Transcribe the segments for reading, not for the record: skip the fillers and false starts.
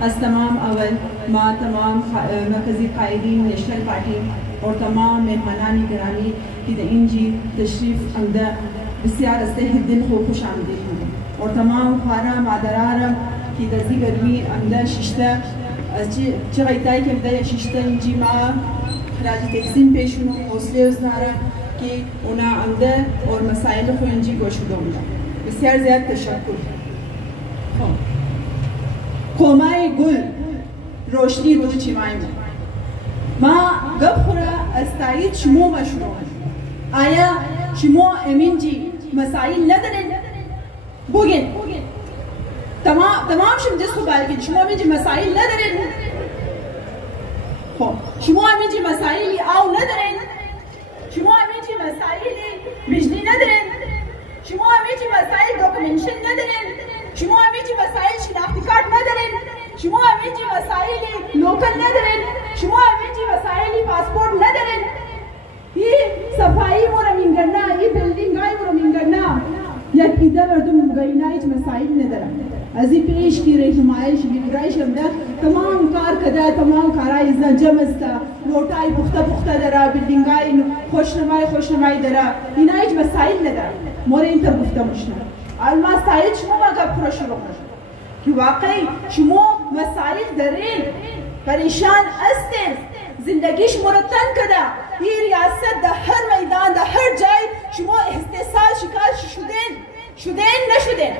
از تمام اول ما تمام مرکزی قائدین نیشنل پارتی اور تمام مهمانان گرامی که در اینجی تشریف آمده بسیار از ته دل خوش آمدید اور تمام خواهرام مادرارم که در زی گرمی آمده ششته چه غیتایی که بده ششته اینجی ما خراج تقسیم پیشونو حوصله ازناره که اونا آمده اور مسائل خو اینجی گوشوده بوده. بسیار زیاد تشکر. کومای گل روشنی دو چیمای ما گپ خوره از تایید شما مشروع آیا شما امینجی مسائل ندارین بگین تمام شما دست رو بلگین شما امینجی مسائل ندارین خب شما امینجی مسائلی آو ندارین شما امینجی مسائلی بجلی ندارین شما امینجی مسائل دوکومنشن ندارین شما امینجی مسائل شناختی کارت ندارین شما امینجی مسائل لوکل ندارین شما امینجی مسائل پاسپورت ندارین این صفایی مورا مینگرنا این بلدینگ های مورا مینگرنا یک ایده مردم مگاینا هیچ مسائل ندارن از این پیش کی رهنمایش بیرایش همده تمام کار کده تمام کارای ازنا جمع است روتای پخته داره بلدینگ های خوشنمای داره اینا هیچ مسائل ندارن مورا این تا گفته مشنه المسائل شما ما گپ شروع کنید که واقعی شما مسائل دارین پریشان هستین زندگیش مرتب کده این ریاست در هر میدان در هر جای شما استحصال شکار شدین نشدین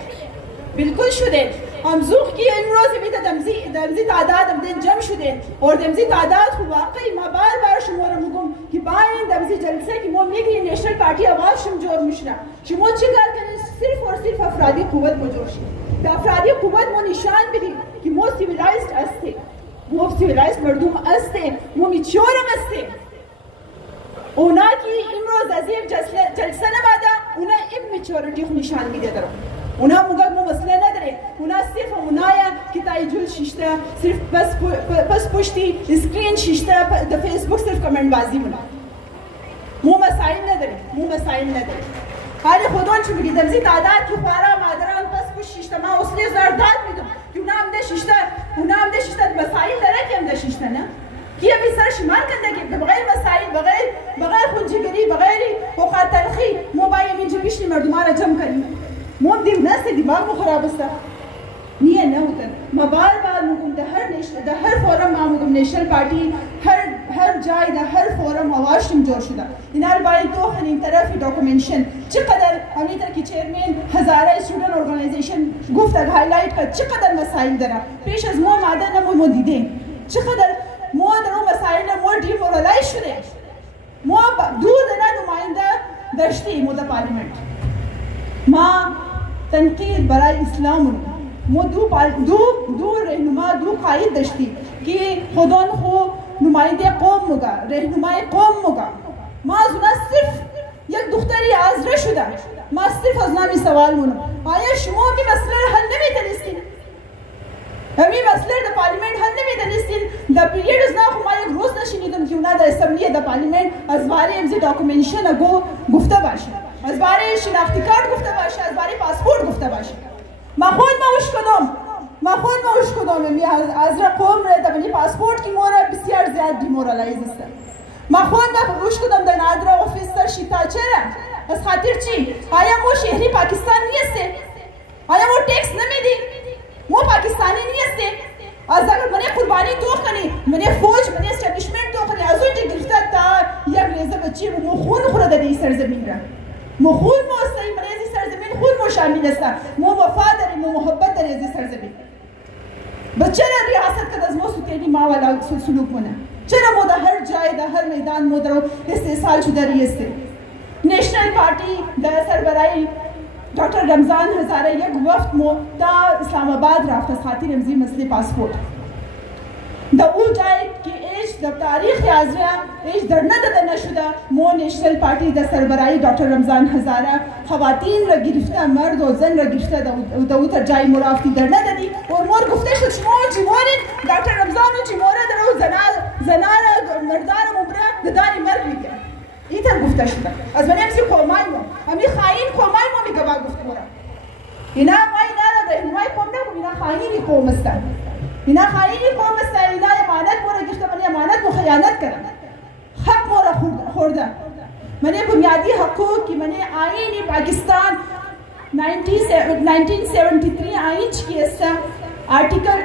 بالکل شدین امزوق کی امروز بیت دمزی تعداد امدن جمع شدین اور دمزی تعداد خو واقعی ما بار شما رو میگم که باین دمزی جلسه که ما میگیم نیشنل پارتی آواز شما جور میشنه شما چه کار کنید صرف اور صرف افرادی قوت مجور شید در افرادی قوت ما نشان بدیم که ما سیویلایزد هستیم ما سیویلایزد مردم هستیم ما میچورم هستیم اونا که امروز از این جلسه نماده اونا این میچورتی خو نشان میده درم اونا موقع ما مسئله نداره اونا صرف اونایا که تایجول شیشته صرف بس پشتی اسکرین شیشته در فیسبوک صرف کامنت بازی مونه مو مسائل نداره حالی خودان چون بگید دمزی تعداد که خوارا مادران بس پشت شیشته ما اصلی زرداد میدم که اونا هم ده شیشته مسائل داره که هم ده شیشته نه کیا بھی سر شمار کرده که بغیر مسائل بغیر خونجگری بغیر حقوق تلخی مو باید اینجا بیشتر مردمان را جمع کنیم مو دیم نست دماغ مو خراب است نیه نهوتن ما بار میگم در هر فورم ما میگم نیشنل پارتی هر جای در هر فورم آوازشم جور شده اینا رو باید تو خنین طرفی دوکومنشن چقدر همیتر که چیرمن هزاره استودنت ارگانیزیشن گفت اگه هایلایت کرد چقدر مسائل داره پیش از ما ماده ما دیدیم چقدر ما در اون مسائل ما دیمورالایز شده ما دو نماینده داشتیم در پارلیمنت ما تنقید برای اسلام ما دو رهنما دو قائد داشتیم که خودان خو نماینده قوم مگا رهنمای قوم مگا ما از اونا صرف یک دختری آزره شده ما صرف از نامی سوال مونم آیا شما می مسئله را حل نمیتونستین همی مسئله در پارلیمنت حل نمیتونستین در پیریڈ از ناخو ما یک روز نشینیدم که اونا در اسمبلی در پارلیمنت از باره امزی دوکومنشن گفته باشه از باره شناختی کارت گفته باشه از باره پاسپورت گفته باشه ما خود کدام امی از قوم را در پاسپورت کی مورا بسیار زیاد دیمورالایز است ما خود کدام در نادرا آفیسر شیتا چرا از خاطر چی آیا ما شهری پاکستان نیستیم آیا ما ٹیکس نمیدیم ما پاکستانی نیستیم از اگر منی قربانی تو کنی منی فوج منی استابلیشمنت تو کنی از اونجا گرفته تا یک ریزه بچی مو خون خورده در این سرزمین را مو خون مو استایی من از این سرزمین خون مو شامل است مو وفا داریم مو محبت داریم از این سرزمین چرا ریاست کد از ما سوتیلی ما والا سلوک مونه چرا ما در هر جای در هر میدان ما در استحصال شده ریسته نیشنل پارتی در سربرای دکتر رمضان هزاره یک وقت مو تا اسلام آباد رفت از خاطر امزی مسئله پاسپورت در اون جای که ایش در تاریخ آزره ایش در نداده نشده مو نیشنل پارتی در سربرای دکتر رمضان هزاره خواتین را گرفته مرد و زن را گرفته در اوتر جای مرافتی در ندادی و مور گفته شد شما چی مورید دکتر رمضان چی مورد در او زنار مردار مبره داری مرد میگه ایتر گفته شده از من امسی قومای مو همی خائن قومای مو میگه با گفت مورا اینا ما اینا را در اینوای قوم نگو اینا خائنی قوم استن اینا خائنی قوم است، اینا امانت مورا گرفته، من امانت و خیانت کردم، حق مورا خورده. من بنیادی حقوق کی من آئین پاکستان 1973 آئین کی است آرتیکل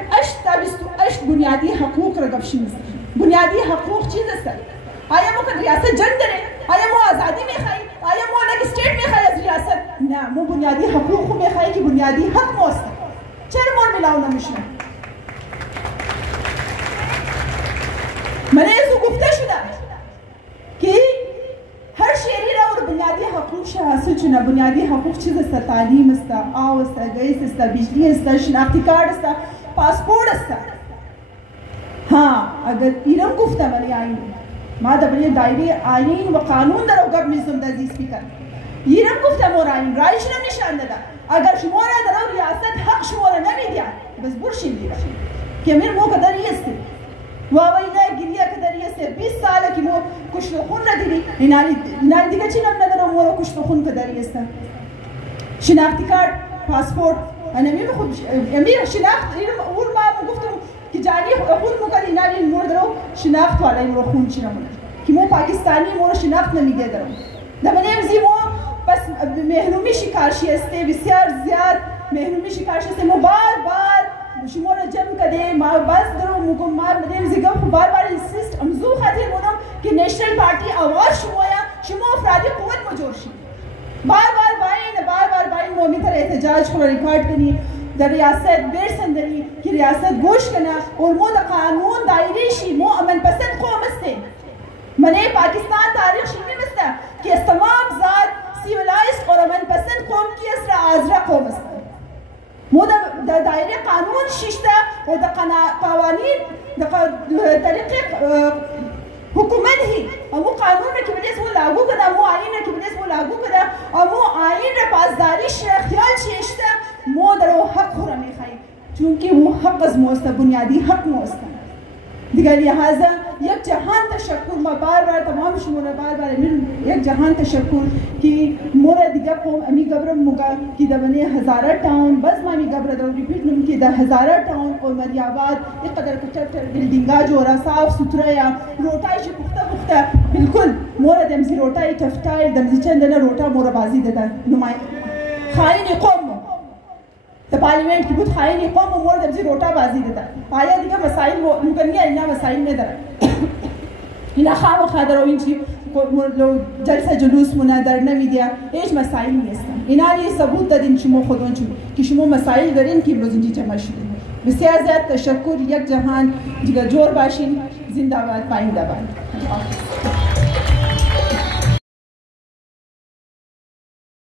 8 بنیادی حقوق را گفشیم. بنیادی حقوق چیز است؟ آیا ما که ریاست جنگ داره؟ آیا ما آزادی میخواهی؟ آیا ما الگ استیت میخواهی از ریاست؟ نه، ما بنیادی حقوق میخواهی که بنیادی حق ما است. چرا ما ملاو نمیشه؟ من ایزو گفته شده که هر شهری را اور بنیادی حقوق حاصل چنه. بنیادی حقوق چیز است؟ تعلیم است، آب است، گیس است، بجلی است، شناختی کارت است، پاسپورت است. ها اگر ایران گفته ولی آئین ما دبلی دایره آئین و قانون در اوگب میزم دزی سپیکر ایران گفته مور آئین رایش نمیشان داده. اگر شما را در ریاست حق شما را نمیدید بس برشین دیگه که امیر مو کدری است و وینا گریه کدری است 20 ساله که مو کشت خون ندیدی اینال دیگه چی نم نداره مو کشت خون کدری است. شناختی کارت پاسپورت انا می خود امیر شناخت اول ما گفتم که جانی خود مو کدی اینال این مورد رو شناخت والا این رو خون چی نمونه که مو پاکستانی مو شناخت نمیگه درم دمنیم زیمو بس محرومی شکارشی است بسیار زیاد محرومی شکارشی است. مو بار شما را جمع کده ما بس درو مگم ما بدیم زیگم خو بار انسیست امزو خاطر بودم که نیشنل پارتی آواز شما افرادی قوت مجورشی بار باین مومیتر احتجاج خو ریکارد کنی در ریاست برسندنی که ریاست گوش کنه اور مو دا قانون دایره شی مو امن پسند قوم است. منه پاکستان تاریخ شی میسته که از تمام ذات سیولایز اور امن پسند قوم کی است آزرا قوم است. مو دا دایره قانون شیشته و دا قوانین دا طریقه حکومت هی امو قانون را که بدیس مو لاگو کده مو آئین را که بدیس مو لاگو کده امو آئین را پاسداریش را خیال شیشته مو در حق خورا میخواهیم چونکه او حق از مو است، بنیادی حق مو است. دیگر لحاظا یک جهان تشکر ما بار تمام شما را بار یک جهان تشکر که مورا دیگه قوم امی گبرم موگا که دبنه هزاره تاون بس ما امی گبر دو ریپیٹ نم که ده هزاره تاون اور مریاباد اقدر کچر بلدینگا جورا صاف ستره یا روٹایش پخته بالکل مورا دمزی روٹای تفتایل دمزی چندنه روٹا مورا بازی دادن نمای خائن قوم د پارلیمنت کی بود خائن قوم مورا دمزی روٹا بازی دادن آیا دیگه مسائل مکنیه اینا مسائل نداره اینا خادر و اینچی لو جلسه جلوس مونه در نمیدیا هیچ مسائل نیستن. اینا یه ثبوت دادین شما خودون که شما مسائل دارین که امروز اینجا جمع شدین. بسیار زیاد تشکر. یک جهان دیگه جور باشین. زنده باد پاینده باد.